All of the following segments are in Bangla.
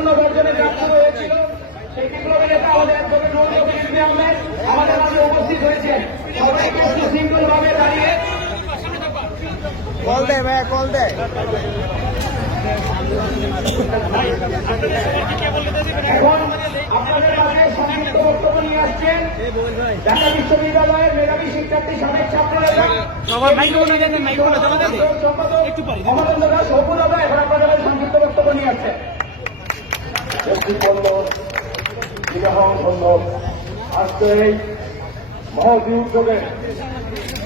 সাতান্ন বর্জনের যাত্রা হয়েছিল। সেই বিপ্লবী নেতা আমাদের অ্যাডভোকেট আহমেদ আমাদের মাঝে উপস্থিত হয়েছে। সবাইকে সুশৃঙ্খল ভাবে দাঁড়িয়ে কল দেয় ভাইয়া, কল দেয়। এখন আপনাদের মাঝে সংক্ষিপ্ত বক্তব্য নিয়ে আসছেন ঢাকা বিশ্ববিদ্যালয়ের মেধাবী শিক্ষার্থী সাবেক ছাত্র নেতা অমরেন্দ্র দাস অপুদাদা। এখন আপনাদের মাঝে সংক্ষিপ্ত বক্তব্য নিয়ে আসছেন। আজকে এই মহতী উদ্যোগে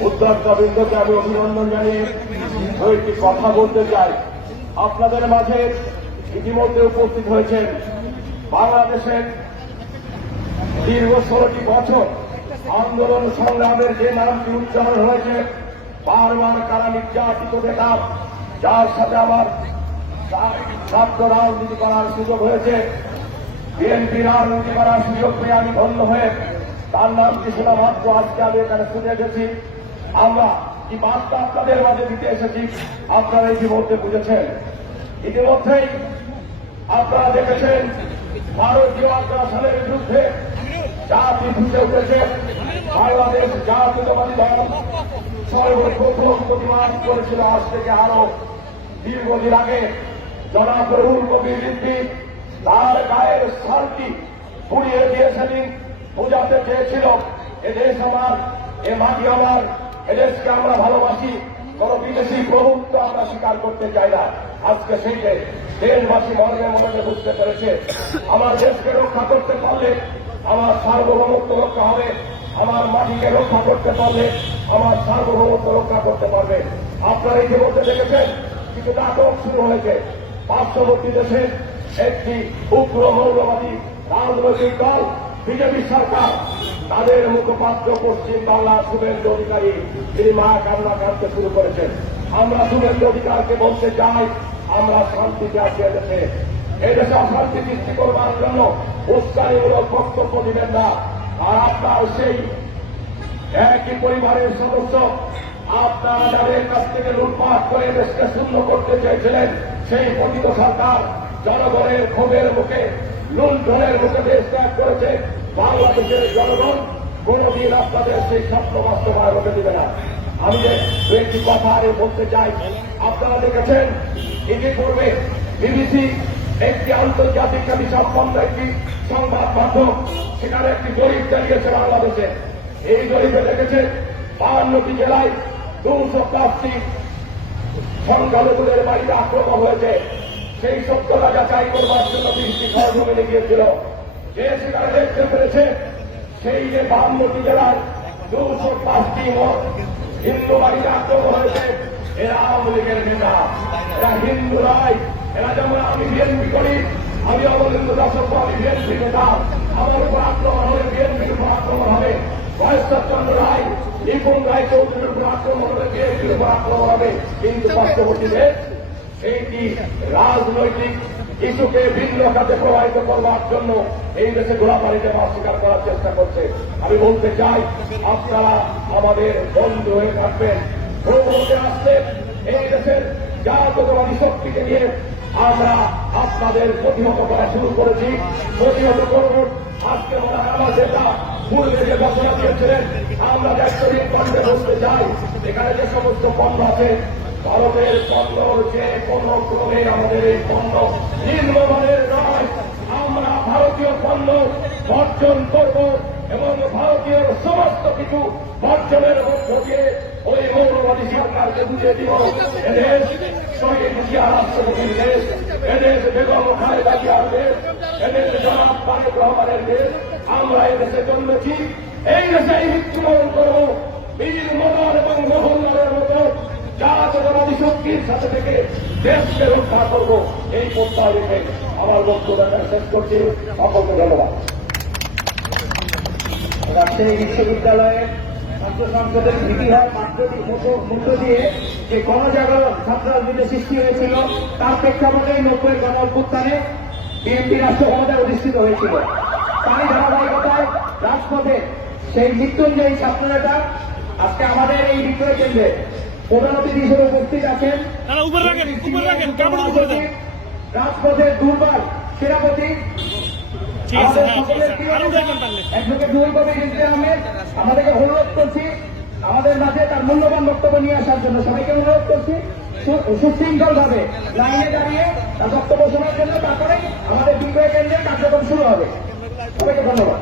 উদ্যোক্তাবৃন্দকে আমি অভিনন্দন জানিয়ে কয়েকটি কথা বলতে চাই। আপনাদের মাঝে ইতিমধ্যে উপস্থিত হয়েছেন বাংলাদেশের দীর্ঘ 16টি বছর আন্দোলন সংগ্রামের যে নামটি উচ্চারণ হয়েছে, বারবার কারা নির্যাতিত নেতা, যার সাথে আমার ছাত্র রাজনীতি করার সুযোগ হয়েছে, বিএনপি রাজনীতি করার সুযোগ পেয়ে আমি ধন্য হয়ে তার নামটি শোনা মাত্র আজকে আমি এখানে শুনে এসেছি। আমরা কি বার্তা আপনাদের মাঝে দিতে এসেছি আপনারা ইতিমধ্যে বুঝেছেন। ইতিমধ্যেই আপনারা দেখেছেন ভারতীয় আগ্রাসনের বিরুদ্ধে জাতি ফুটে উঠেছে। বাংলাদেশ জাতীয়তাবাদী দল সর্বপ্রথম প্রতিবাদ করেছিল আজ থেকে আরো দীর্ঘদিন আগে। জনাব রুহুল কবির রিজভী তার গায়ের শালটি পুড়িয়ে দিয়ে সেদিন বোঝাতে চেয়েছিল এদেশ আমার, এ মাটি আমার, এদেশকে আমরা ভালোবাসি, কোন বিদেশি প্রভুত্ব আমরা স্বীকার করতে চাই না। আজকে সেই দেশবাসী মর্মে মনে বুঝতে পেরেছে আমার দেশকে রক্ষা করতে পারলে আমার সার্বভৌমত্ব রক্ষা হবে, আমার মাটিকে রক্ষা করতে পারলে আমার সার্বভৌমত্ব রক্ষা করতে পারবে। আপনারা ইতিমধ্যে দেখেছেন কিছু নাটক শুরু হয়েছে। পার্শ্ববর্তী দেশের একটি উগ্র মৌলবাদী রাজনৈতিক দল বিজেপি সরকার, তাদের মুখপাত্র পশ্চিম বাংলার শুভেন্দু অধিকারী তিনি মা কান্না কাঁদতে শুরু করেছেন। আমরা শুভেন্দু অধিকারকে বলতে চাই আমরা শান্তিতে আছি। এদেশে অশান্তি সৃষ্টি করবার জন্য উস্কানিমূলক বক্তব্য দিবেন না। আর আপনার সেই একই পরিবারের সদস্য আপনারা যাদের কাছ থেকে লুটপাট করে দেশকে শূন্য করতে চেয়েছিলেন, সেই পতিত সরকার জনগণের ক্ষোভের মুখে লুণ্ঠনের মুখে দেশ ত্যাগ করেছে। বাংলাদেশের জনগণ কোনদিন আপনাদের সেই স্বপ্ন বাস্তবায়ন হতে দিবে না। আমি যে একটি কথা আরে বলতে চাই, আপনারা দেখেছেন ইতিপূর্বে বিবিসি একটি আন্তর্জাতিক খ্যাতিসম্পন্ন একটি সংবাদ মাধ্যম, সেখানে একটি জরিপ চালিয়েছে বাংলাদেশে। এই জরিপে দেখেছে 52টি জেলায় 205টি সংখ্যালঘুদের বাড়িতে আক্রমণ হয়েছে। সেই সত্যতা যাচাই করবার জন্য 20টি সহযোগিতা গিয়েছিল। যে সেখানে দেখতে পেরেছে সেই যে 52টি জেলার 205টি হিন্দু বাড়িতে আক্রমণ হয়েছে, এরা আওয়ামী লীগের নেতা, এরা হিন্দু নয়। এরা যেমন আমি বিএনপি করি, আমি অমরেন্দ্র দাস, আমি বিএনপি নেতা, আমার উপর আক্রমণ হবে, বিএনপির উপর আক্রমণ হবে। চন্দ্র রায়, নিপুণ রায় চৌধুরীর উপর আক্রমণ হবে, বিএনপির উপর আক্রমণ হবে। কিন্তু পার্শ্ববর্তী দেশ এইটি রাজনৈতিক ইস্যুকে ভিন্ন খাতে প্রবাহিত করবার জন্য এই দেশে গোলাপানিতে অস্বীকার করার চেষ্টা করছে। আমি বলতে চাই আপনারা আমাদের বন্ধু হয়ে থাকবেন। ভোটে আসছে এই দেশের জাতীয়তাবাদী শক্তিকে নিয়ে আমরা আপনাদের প্রতিহত করা শুরু করেছি, প্রতিহত করব। আজকে মনে হয় আমার যেটা পূর্বে যে ঘোষণা দিয়েছিলেন আমরা ব্যবসায়িক পণ্যে বসতে চাই। এখানে যে সমস্ত পণ্য আছে ভারতের পণ্যর যে কোনো ক্রমে আমাদের এই পণ্য নিম্নমানের নয়। আমরা ভারতীয় পণ্য বর্জন করব এবং ভারতীয় সমস্ত কিছু বর্জনের মধ্য দিয়ে ওই মৌলবাদী সরকারকে বুঝিয়ে দিব এদেশ শহীদ জিয়া রাষ্ট্রপতির দেশ, এদেশ বেগম খালেদা জিয়ার দেশ, এদেশ জনাব তারেক রহমানের দেশ। আমরা এদেশে জন্মেছি, এই দেশে মৃত্যুবরণ করব। বীর মদন এবং মোহনলালের মতো জাতীয়তাবাদী শক্তির সাথে থেকে দেশকে রক্ষা করব, এই প্রত্যয় রেখে আমার বক্তব্য শেষ করছি। সকলকে ধন্যবাদ। রাজশাহী বিশ্ববিদ্যালয়ের ছাত্র সংসদের ইতিহাস মধ্য দিয়ে যে গণজাগরণ ছাত্র রাজনীতি সৃষ্টি হয়েছিল তার প্রেক্ষাপটে 90-এর গণ অভ্যুত্থানে বিএনপি রাষ্ট্র ক্ষমতায় অধিষ্ঠিত হয়েছিল। তারই ধারাবাহিকতায় রাজপথে সেই মৃত্যুঞ্জয়ী ছাত্র নেতা আজকে আমাদের এই বিক্রয় কেন্দ্রে প্রধান অতিথি হিসেবে উপস্থিত আছেন। রাজপথের দুর্বার সেনাপতি আমাদের সকলের প্রিয় অ্যাডভোকেট নুরুল কবির রিজভী আহমেদ আমাদেরকে অনুরোধ করছি আমাদের মাঝে তার মূল্যবান বক্তব্য নিয়ে আসার জন্য সবাইকে অনুরোধ করছি সুশৃঙ্খল ভাবে লাইনে দাঁড়িয়ে তার বক্তব্য শোনার জন্য। তারপরে আমাদের বিক্রয় কেন্দ্রের কার্যক্রম শুরু হবে। সবাইকে ধন্যবাদ।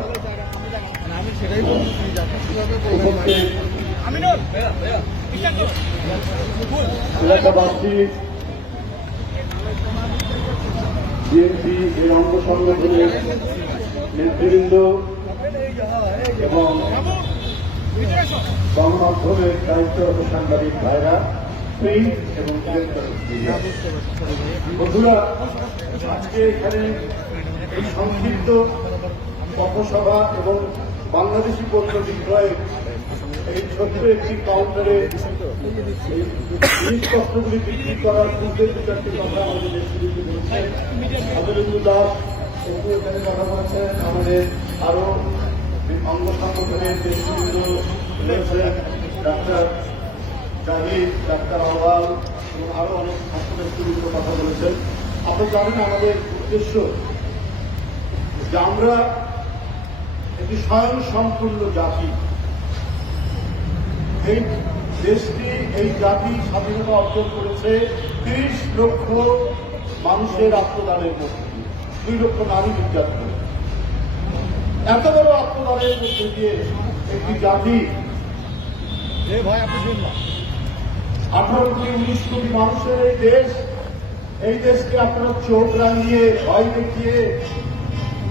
এলাকাবাসী, বিএনপি এই অঙ্গ সংগঠনের নেতৃবৃন্দ এবং গণমাধ্যমের দায়িত্বরত সাংবাদিক ভাইরা, প্রিন্ট এবং ইলেকট্রনিক মিডিয়া বন্ধুরা, আজকে এখানে এই সংক্ষিপ্ত পথসভা এবং বাংলাদেশি পণ্য বিক্রয়ের এই ছোট্ট একটি কাউন্টারে এই জিনিসপত্রগুলি বিক্রি করার পূর্বে দু চারটি কথা আমাদের নেতৃবৃন্দ বলেছেন। আদরেন্দু দাস একটু এখানে কথা বলেছেন, আমাদের আরো অঙ্গ সংগঠনের নেতৃবৃন্দ রয়েছেন, ডাক্তার জাহিদ, ডাক্তার আওয়াল এবং আরো অনেক ছাত্র নেতৃবৃন্দ কথা বলেছেন। আপনারা জানেন আমাদের উদ্দেশ্য যে আমরা একটি স্বয়ং সম্পূর্ণ জাতি। এই দেশটি, এই জাতি স্বাধীনতা অর্জন করেছে 30 লক্ষ মানুষের আত্মদানের মধ্যে, 2 লক্ষ নারী নির্যাতন। এত বড় আত্মদানের মধ্যে দিয়ে একটি জাতি 18 কোটি 19 কোটি মানুষের এই দেশ, এই দেশকে আপনারা চোখ রাঙিয়ে, ভয় দেখিয়ে,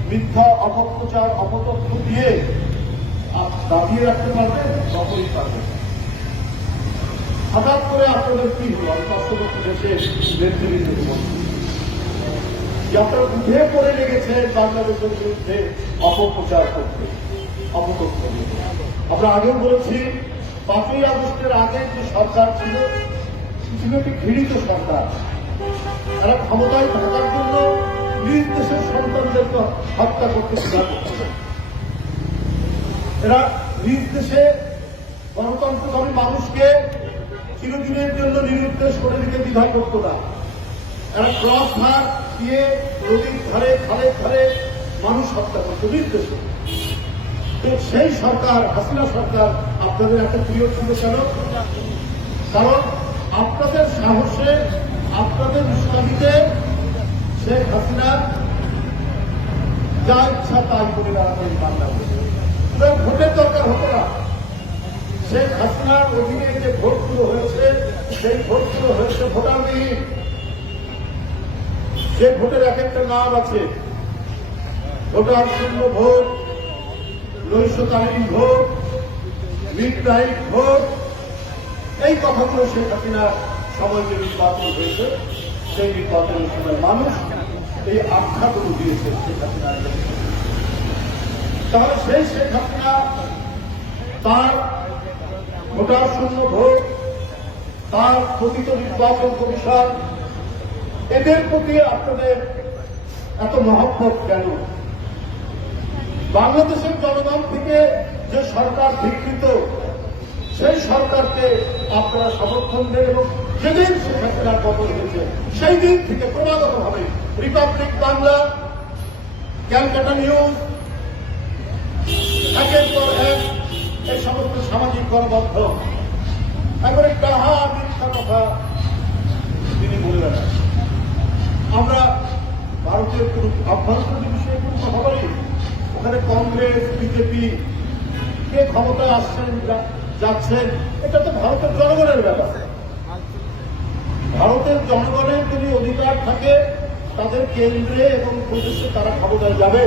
মিথ্যা অপপ্রচার অপতথ্য দিয়ে দাবিয়ে রাখতে পারবেন? কখনই পারবেন। হঠাৎ করে আপনাদের কি হল? আমি পার্শ্ববর্তী দেশের নেতৃবৃন্দ যে আপনারা উঠে পড়ে লেগেছেন বাংলাদেশের বিরুদ্ধে অপপ্রচার করতে, অপতথ্য। আমরা আগেও বলেছি 5ই আগস্টের আগে যে সরকার ছিল একটি ঘৃণিত সরকার। তারা ক্ষমতায় থাকার জন্য নিজ দেশের সন্তানদেরকে হত্যা করতে দ্বিধা করত। এরা নিজ দেশে গণতন্ত্রকামী মানুষকে চিরদিনের জন্য নিরুদ্দেশ করে দিতে দ্বিধা করত না। এরা ক্রস ঘাট দিয়ে নদীর ধারে, খালের ধারে মানুষ হত্যা করত নিজ দেশে। সেই সরকার, হাসিনা সরকার আপনাদের এত প্রিয় ছিল কেন? কারণ আপনাদের সাহসে, আপনাদের উৎসাহিতে শেখ হাসিনা যা ইচ্ছা তাই করে দাঁড়াতেন বাংলাদেশে। ভোটের দরকার হতো না। শেখ হাসিনার অধীনে যে ভোটগুলো হয়েছে, সেই ভোটগুলো হয়েছে ভোটারবিহীন। যে ভোটের এক একটা নাম আছে, ভোটার শূন্য ভোট, নৈশকালীন ভোট, মিড নাইট ভোট। এই কথাগুলো শেখ হাসিনার সময় যে নির্বাচন হয়েছে, সেই নির্বাচনের সময় মানুষ এই আখ্যাগুলো দিয়েছে শেখ হাসিনার। তাহলে সেই শেখ হাসিনা তার ভোটার শূন্য ভোট, তার কথিত নির্বাচন কমিশন, এদের প্রতি আপনাদের এত মহব্বত কেন? বাংলাদেশের জনগণ থেকে যে সরকার স্বীকৃত, সেই সরকারকে আপনারা সমর্থন দেন এবং যেদিন শেখ হাসিনার পতন হয়েছে সেই দিন থেকে ক্রমাগতভাবে রিপাবলিক বাংলা, ক্যালকাটা নিউজ, একের পর এক এই সমস্ত সামাজিক গণমাধ্যম একবারে ডাহা মিথ্যা কথা তিনি বলে বেড়ান। আমরা ভারতের কোন আভ্যন্তরীণ বিষয়ে কোনো কথা বলি, ওখানে কংগ্রেস, বিজেপি কে ক্ষমতায় আসছেন যাচ্ছেন, এটা তো ভারতের জনগণের ব্যাপার। ভারতের জনগণের যদি অধিকার থাকে তাদের কেন্দ্রে এবং প্রদেশে তারা ক্ষমতায় যাবে,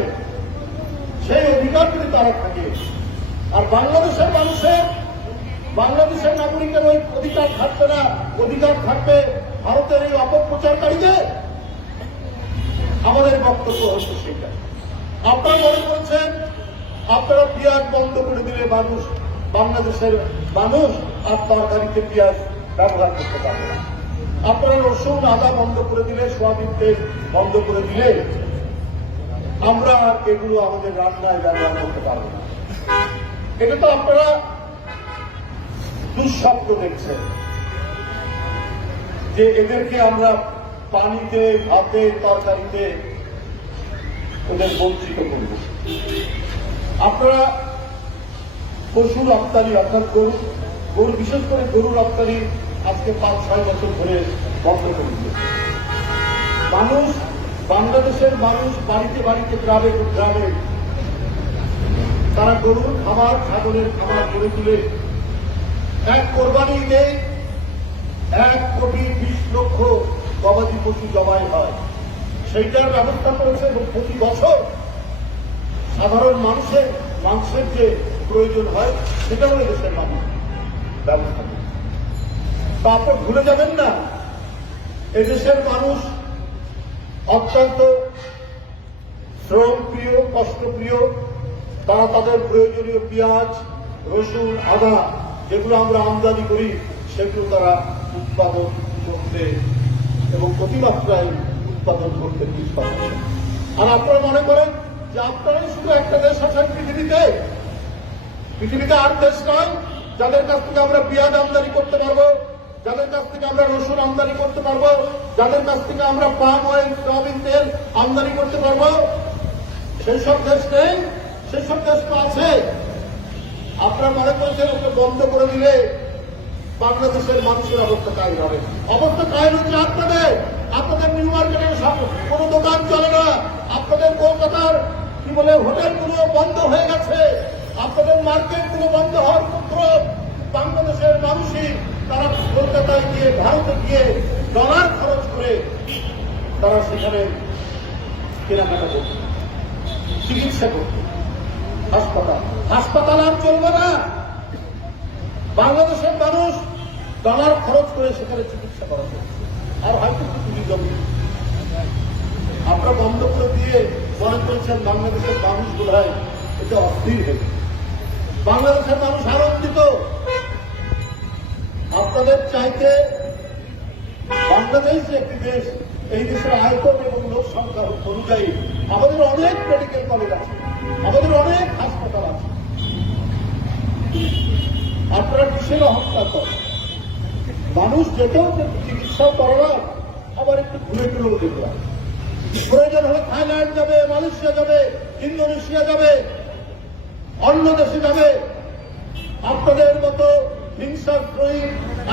সেই অধিকার যদি তারা থাকে। আর বাংলাদেশের নাগরিকের ওই অধিকার থাকবে না, অধিকার থাকবে ভারতের এই অপপ্রচারকারীদের। আমাদের বক্তব্য হচ্ছে সেটা। আপনারা মনে করছেন আপনারা পেঁয়াজ বন্ধ করে দিলে মানুষ, বাংলাদেশের মানুষ আর তরকারিতে পেঁয়াজ ব্যবহার করতে পারবে না। আপনারা রসুন, আদা বন্ধ করে দিলে, সোয়াবিন তেল বন্ধ করে দিলে আমরা এগুলো আমাদের রান্নায় ব্যবহার করতে পারবো না। এটা তো আপনারা দুঃস্বপ্ন দেখছেন যে এদেরকে আমরা পানিতে, ভাতে, তরকারিতে ওদের বঞ্চিত করব। আপনারা পশু রপ্তানি অর্থাৎ গরু বিশেষ করে গরু রপ্তানি আজকে 5-6 বছর ধরে বন্ধ করে দিয়েছে। মানুষ, বাংলাদেশের মানুষ বাড়িতে বাড়িতে গ্রামে গ্রামে তারা গরুর খামার, ছাগলের খামার গড়ে তুলে এক কোরবানি ঈদে 1,20,00,000 গবাদি পশু জবাই হয়। সেইটার ব্যবস্থা করেছে এবং প্রতি বছর সাধারণ মানুষের মাংসের যে প্রয়োজন হয় সেটাও দেশের মানুষ ব্যবস্থা করে। তা আপনি ভুলে যাবেন না, এদেশের মানুষ অত্যন্ত শ্রমপ্রিয়, কষ্টপ্রিয়। তারা তাদের প্রয়োজনীয় পেঁয়াজ, রসুন, আদা যেগুলো আমরা আমদানি করি সেগুলো তারা উৎপাদন করতে এবং অতিমাত্রায় উৎপাদন করতে নিষ্পাত করে। আর আপনারা মনে করেন যে আপনারাই শুধু একটা দেশ আছেন পৃথিবীতে আর দেশ নয় যাদের কাছ থেকে আমরা পেঁয়াজ আমদানি করতে পারবো, যাদের কাছ থেকে আমরা রসুন আমদানি করতে পারবো, যাদের কাছ থেকে আমরা পাম অয়েল, সয়াবিন তেল আমদানি করতে পারবো। সেই সব দেশ নেই, সেই সব দেশ তো আছে। আপনারা মনে করছেন ওকে বন্ধ করে দিলে বাংলাদেশের মানুষের অবস্থা কাহিল হবে। অবস্থা কাহিল হচ্ছে আপনাদের নিউ মার্কেটের কোনো দোকান চলে না, আপনাদের কলকাতার কি বলে হোটেলগুলো বন্ধ হয়ে গেছে, আপনাদের মার্কেটগুলো বন্ধ হওয়ার পুত্র বাংলাদেশের মানুষই তারা কলকাতায় গিয়ে, ভারতে গিয়ে ডলার খরচ করে তারা সেখানে কেনাকাটা করছে, চিকিৎসা করছে। হাসপাতাল আর চলবে না। বাংলাদেশের মানুষ ডলার খরচ করে সেখানে চিকিৎসা করা হচ্ছে। আর হয়তো কিছু জমি আপনারা বন্ধ করে দিয়ে মনে করছেন বাংলাদেশের মানুষগুলো হয় এটা অস্থির হয়ে গেছে। বাংলাদেশের মানুষ আনন্দিত। আপনাদের চাইতে বাংলাদেশ যে একটি দেশ, এই দেশের আয়তন এবং লোক সংখ্যা অনুযায়ী আমাদের অনেক মেডিকেল কলেজ আছে, আমাদের অনেক হাসপাতাল আছে। আপনারা কিসের অহংকার করেন? মানুষ যেতেও চিকিৎসা করলাম, আবার একটু ঘুরে ঘুরেও দেখলাম। প্রয়োজন হলে থাইল্যান্ড যাবে, মালয়েশিয়া যাবে, ইন্দোনেশিয়া যাবে, অন্য দেশে যাবে। আপনাদের মতো হিংসাগ্রহী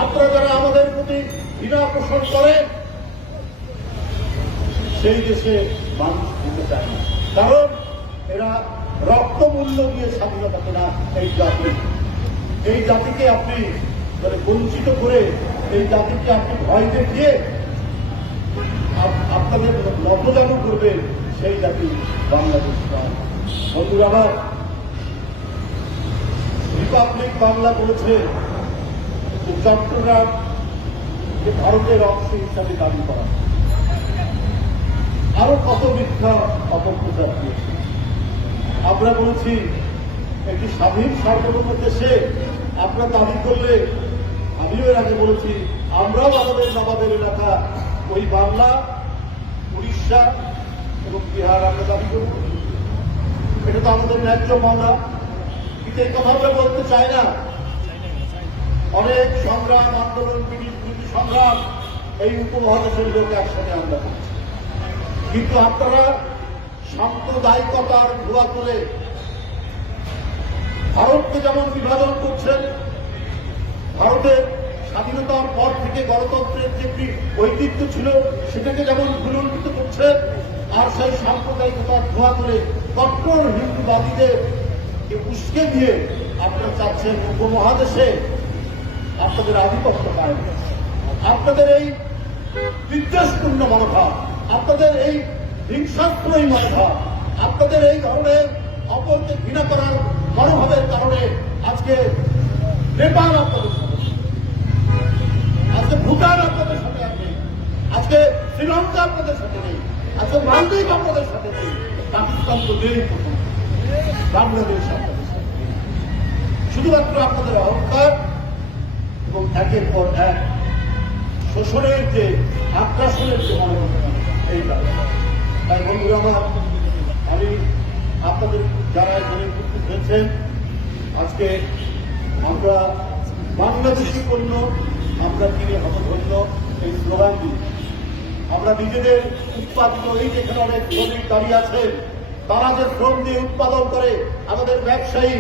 আপনারা যারা আমাদের প্রতি ঘৃণা পোষণ করে সেই দেশে মানুষ যেতে চায় না, কারণ এরা রক্ত মূল্য দিয়ে স্বাধীনতা কেনা এই জাতিকে আপনি বঞ্চিত করে, এই জাতিকে আপনি ভয় দেখিয়ে আপনাদের নতজানু করবেন, সেই জাতি বাংলাদেশ নয়। বন্ধুরা আমার, রিপাবলিক বাংলা বলেছে যে চট্টগ্রাম যে ভারতের অংশ হিসাবে দাবি করা, আরো কত মিথ্যা অপপ্রচার দিয়েছে। আমরা বলেছি একটি স্বাধীন সার্বভৌম দেশে আপনারা দাবি করলে, আমিও এর আগে বলেছি, আমরাও আমাদের নবাবের এলাকা ওই বাংলা, উড়িষ্যা এবং বিহার আমরা দাবি করব। এটা তো আমাদের ন্যায্য মামলা। কিন্তু এই কথা আমরা বলতে চাই না। অনেক সংগ্রাম, আন্দোলন, ব্রিটিশ বিরোধী সংগ্রাম এই উপমহাদেশের লোক একসাথে আমরা করছি। কিন্তু আপনারা সাম্প্রদায়িকতার ধোয়া তুলে ভারতকে যেমন বিভাজন করছেন, ভারতের স্বাধীনতার পর থেকে গণতন্ত্রের যে ঐতিহ্য ছিল সেটাকে যেমন ভুলুণ্ঠিত করছেন, আর সেই সাম্প্রদায়িকতার ধোয়া তুলে কট্টর হিন্দুবাদীদের উস্কে দিয়ে আপনারা চাচ্ছেন উপমহাদেশে আপনাদের আধিপত্য কায়েম। আপনাদের এই বিদ্বেষপূর্ণ মনোভাব, আপনাদের এই হিংসাত্মক মনোভাব, আপনাদের এই ধরনের অপরকে ঘৃণা করার মনোভাবের কারণে আজকে নেপাল আপনাদের সাথে, আজকে ভুটান আপনাদের সাথে আছে, আজকে শ্রীলঙ্কা আপনাদের সাথে নেই, আজকে মালদ্বীপ আপনাদের সাথে নেই, পাকিস্তান তো নেই, বাংলাদেশ আপনাদের সাথে নেই। শুধুমাত্র আপনাদের অহংকার এবং একের পর এক শোষণের যে আগ্রাসনের যে মনোভাব, এই কারণে। তাই বন্ধুরা আমার, আমি আপনাদের যারা এখানে উপস্থিত হয়েছেন, আজকে আমরা বাংলাদেশি পণ্য আমরা কিনে হতধন্য এই স্লোগান দিই। আমরা নিজেদের উৎপাদিত, এই যেখানে অনেক শ্রমিক দাঁড়িয়ে আছেন, তারা যে শ্রম দিয়ে উৎপাদন করে, আমাদের ব্যবসায়ী,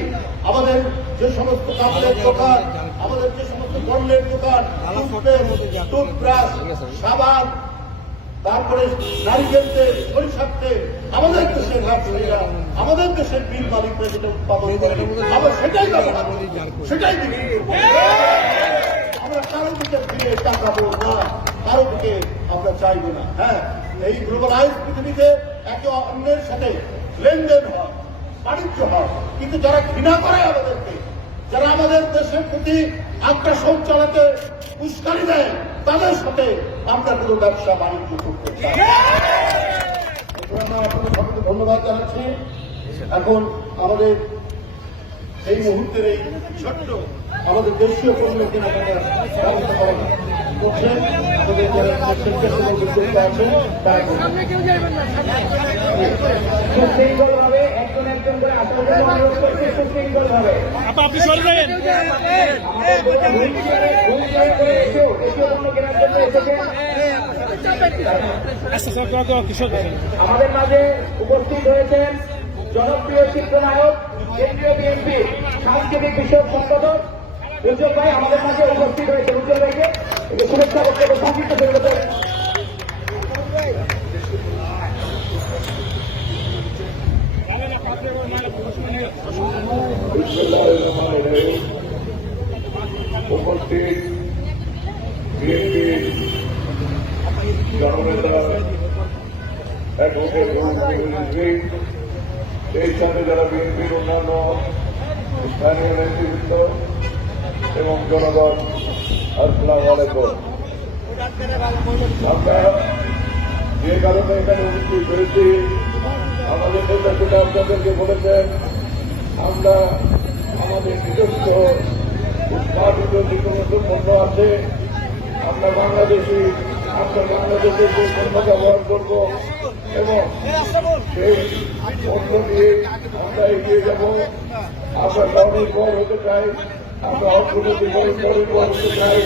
আমাদের যে সমস্ত কাপড়ের দোকান, আমাদের যে সমস্ত পণ্যের দোকান, টুথব্রাশ, সাবান, তারপরে নারিকেল তেল, সরিষার তেল, আমাদের দেশের ব্যবসায়ীরা, আমাদের দেশের বিল মালিকরা যেটা উৎপাদন করে, আমরা সেটাই ব্যবহার করি, সেটাই বিক্রি করব। আমরা কারো দিকে ফিরে তাকাবো না, কারো দিকে আমরা চাইবো না। হ্যাঁ, এই গ্লোবালাইজ পৃথিবীতে একে অন্যের সাথে লেনদেন হয়, বাণিজ্য হয়, কিন্তু যারা ঘৃণা করে আমাদেরকে, যারা আমাদের দেশের প্রতি আগ্রাসন চালাতে উস্কানি দেয়, তাদের সাথে আমরা কোনো ব্যবসা বাণিজ্য করতে চাই। আপনাদের সকলকে ধন্যবাদ জানাচ্ছি। এখন আমাদের এই মুহূর্তের এই ছোট্ট আমাদের দেশীয় পণ্যের কেনাকাটার ব্যবস্থা করা করছেন আমাদের যারা স্বেচ্ছাসেবক উদ্যোক্তা আছেন তারা সুশৃঙ্খল ভাবে একজন একজন করে আসার জন্য অনুরোধ করছি, সুশৃঙ্খল ভাবে। আপনি সরে যাবেন। করে এসেও দেশীয় পণ্য কেনার জন্য এসেছেন। আমাদের মাঝে উপস্থিত হয়েছেন জনপ্রিয় চিত্রনায়ক, কেন্দ্রীয় বিএনপি সাংস্কৃতিক বিষয়ক সম্পাদক উজ্জ্বল ভাই আমাদের মাঝে উপস্থিত হয়েছে। উজ্জ্বল ভাইকে শুভেচ্ছা বক্তব্য সংক্ষিপ্ত করে দেবেন। উপস্থিত বিএনপি জননেতা অ্যাডভোকেট এই সাথে যারা বিএনপির অন্যান্য স্থানীয় নেতৃত্ব এবং জনগণ, আসসালামু আলাইকুম। আমরা যে কারণে এখানে উপস্থিত হয়েছি, আমাদের নেতা সেটা আপনাদেরকে বলেছেন, আমরা আমাদের নিজস্ব উৎপাদিত যে সমস্ত পণ্য আছে, আমরা বাংলাদেশে যে পণ্য ব্যবহার করব এবং সেই পণ্য দিয়ে আমরা এগিয়ে যাব। আমরা স্বনির্ভর হতে চাই, আমরা অর্থনৈতিকভাবে স্বনির্ভর হতে চাই,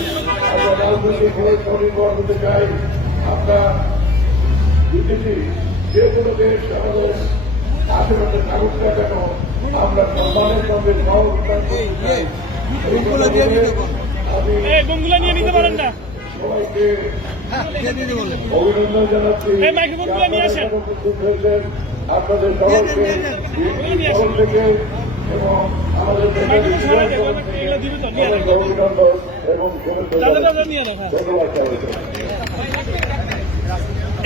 আমরা রাজনৈতিকভাবে স্বনির্ভর হতে চাই। আমরা বিদেশি যে কোনো দেশ আমাদের আশেপাশে থাকুক না কেন, আমরা সম্মানের সঙ্গে সহযোগিতা করতে চাই। নিয়ে নিতে পারেন না। সবাইকে অভিনন্দন জানাচ্ছি। আপনাদের সকলকে থেকে এবং আমাদের অভিনন্দন এবং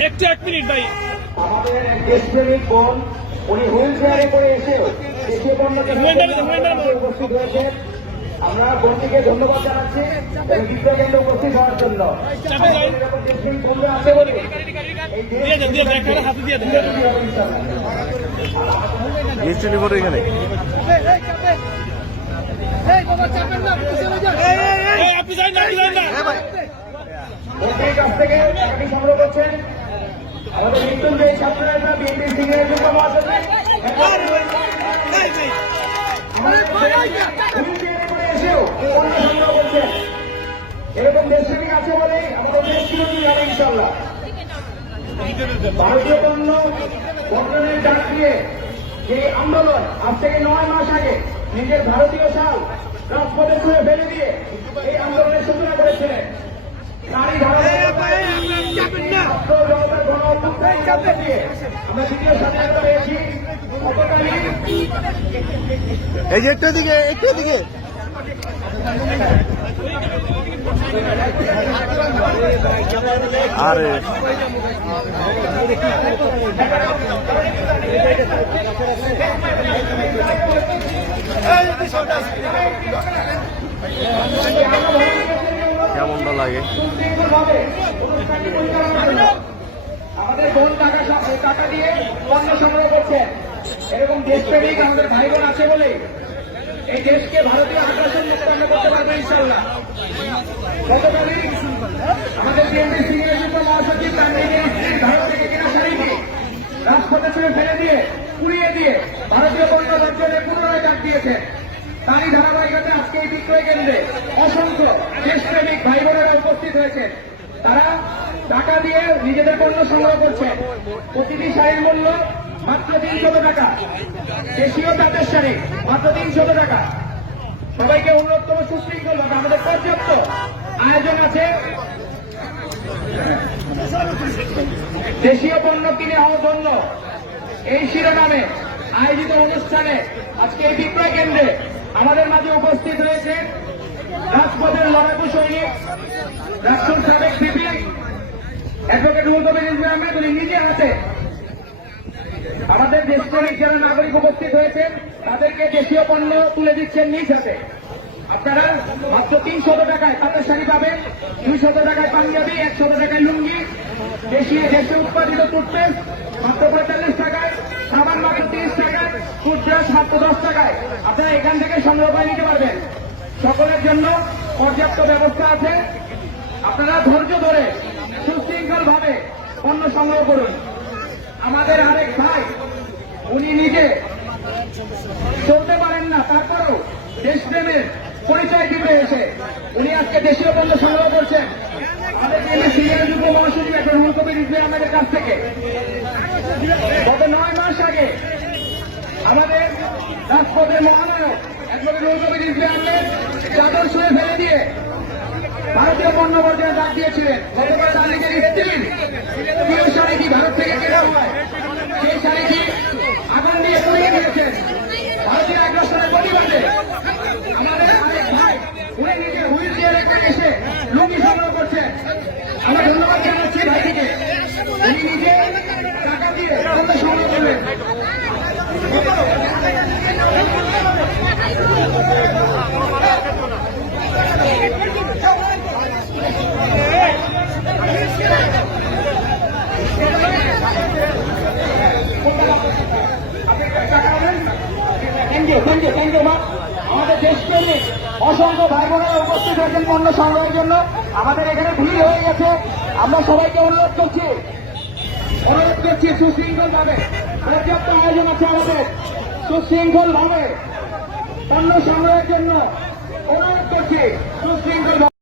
একটু 1 মিনিট ভাই। আমাদের এক দেশপ্রেমিক বোন, উনি হুইল চেয়ারে করে এসেও দেশীয় পণ্যকে উপস্থিত হয়েছেন। আমরা বোনটিকে ধন্যবাদ জানাচ্ছি এবং বিদ্যাকেন্দ্রে উপস্থিত হওয়ার জন্য। এরকম দেশপ্রেমিক বন্ধুরা আছে বলে এখানে মন্ত্রীর কাছ থেকে টাকাটি সংগ্রহ করছেন আমাদের মৃত্যুঞ্জয়ী ছাত্ররা বিএনপির সিনিয়র যুব মহাসচিব এসেও পণ্য সংগ্রহ করছেন। এরকম দেশপ্রেমিক আছে বলেই আমাদের দেশ বিরোধী হবে ইনশাল্লাহ। ভারতীয় পণ্য বর্জনের ডাক দিয়ে যে আন্দোলন আজ থেকে 9 মাস আগে নিজের ভারতীয় শাল রাজপথে ছুঁড়ে ফেলে দিয়ে এই আন্দোলনের সূচনা করেছিলেন। নারী আমরা দ্বিতীয় স্বাধীনতা পেয়েছি। এই যে একটু দিকে আরে কেমনটা লাগে আমাদের বোন টাকা দিয়ে পণ্য সংগ্রহ করছেন। এরকম দেশপ্রেমিক আমাদের ভাই বোন আছে বলে এই দেশকে ভারতীয় আগ্রাসন মুক্ত আমরা করতে পারবো ইনশাল্লাহ। গতকালই আমাদের বিএনপি সিনিয়র যুব মহাসচিব ভারত থেকে কেনা শাড়ি দিয়ে রাজপথে ছুঁড়ে ফেলে দিয়ে পুড়িয়ে দিয়ে ভারতীয় পণ্য বর্জনের পুনরায় ডাক দিয়েছেন। তারই ধারাবাহিকতায় আজকে এই বিক্রয় কেন্দ্রে অসংখ্য দেশপ্রেমিক ভাই বোনেরা উপস্থিত হয়েছেন। তারা টাকা দিয়ে নিজেদের পণ্য সংগ্রহ করছেন। প্রতিটি শাড়ির মূল্য মাত্র 300 টাকা। দেশীয় তাঁতের শাড়ি মাত্র 300 টাকা। সবাইকে অনুরোধ করবো সুশৃঙ্খল ভাবে, আমাদের পর্যাপ্ত আয়োজন আছে। দেশীয় পণ্য কিনে হওয়ার জন্য এই শিরোনামে আয়োজিত অনুষ্ঠানে আজকে এই বিক্রয় কেন্দ্রে আমাদের মাঝে উপস্থিত হয়েছে রাজপথের লড়াকু সৈনিক, রাষ্ট্র সাবেক বিপি অ্যাডভোকেট রুহুল কবির রিজভী আহমেদ। উনি নিজে হাতে আমাদের দেশপ্রেমিক যারা নাগরিক উপস্থিত হয়েছেন তাদেরকে দেশীয় পণ্য তুলে দিচ্ছেন নিজ হাতে। আপনারা মাত্র 300 টাকায় তাঁতের শাড়ি পাবেন, 200 টাকায় পাঞ্জাবি, 100 টাকায় লুঙ্গি, দেশে উৎপাদিত টুথপেস্ট মাত্র 45 টাকায়, সাবান মাত্র 30 টাকায়, টুথব্রাশ মাত্র 10 টাকায়। আপনারা এখান থেকে সংগ্রহ করে নিতে পারবেন। সকলের জন্য পর্যাপ্ত ব্যবস্থা আছে। আপনারা ধৈর্য ধরে সুশৃঙ্খল ভাবে পণ্য সংগ্রহ করুন। আমাদের আরেক ভাই উনি নিজে চলতে পারেন না, তারপরেও দেশপ্রেমের পরিচয় দিতে এসে উনি আজকে দেশীয় পণ্য সংগ্রহ করছেন। আমাদের সিনিয়র যুগ্ম মহাসচিব একটা রুহুল কবির রিজভী আহমেদের কাছ থেকে গত 9 মাস আগে আমাদের রাজপথের মহানায়ক অ্যাডভোকেট রুহুল কবির রিজভী আহমেদ চাদর ছুঁয়ে ফেলে দিয়ে ভারতীয় পণ্য বর্জনের ডাক দিয়েছিলেন। গতকাল তার নিজের স্ত্রীর প্রিয় শাড়িটি ভারত থেকে কেনা হয়, সেই শাড়িটি আগুন দিয়ে পুড়িয়ে দিয়েছেন। ভারতীয় আগ্রাসনের প্রতিবাদে আমাদের আরেক ভাই উনি নিজে হুইল চেয়ারে করে এসে লুঙ্গি সংগ্রহ করছেন। আমরা ধন্যবাদ জানাচ্ছি ভাইটিকে, উনি নিজে টাকা দিয়ে পণ্য সংগ্রহ করলেন। থ্যাংক ইউ মা। আমাদের দেশপ্রেমিক অসংখ্য ভাই বোনেরা উপস্থিত হয়েছেন পণ্য সংগ্রহের জন্য। আমাদের এখানে ভিড় হয়ে গেছে। আমরা সবাইকে অনুরোধ করছি সুশৃঙ্খল ভাবে, পর্যাপ্ত আয়োজন আছে আমাদের, সুশৃঙ্খল ভাবে পণ্য সংগ্রহের জন্য অনুরোধ করছি সুশৃঙ্খল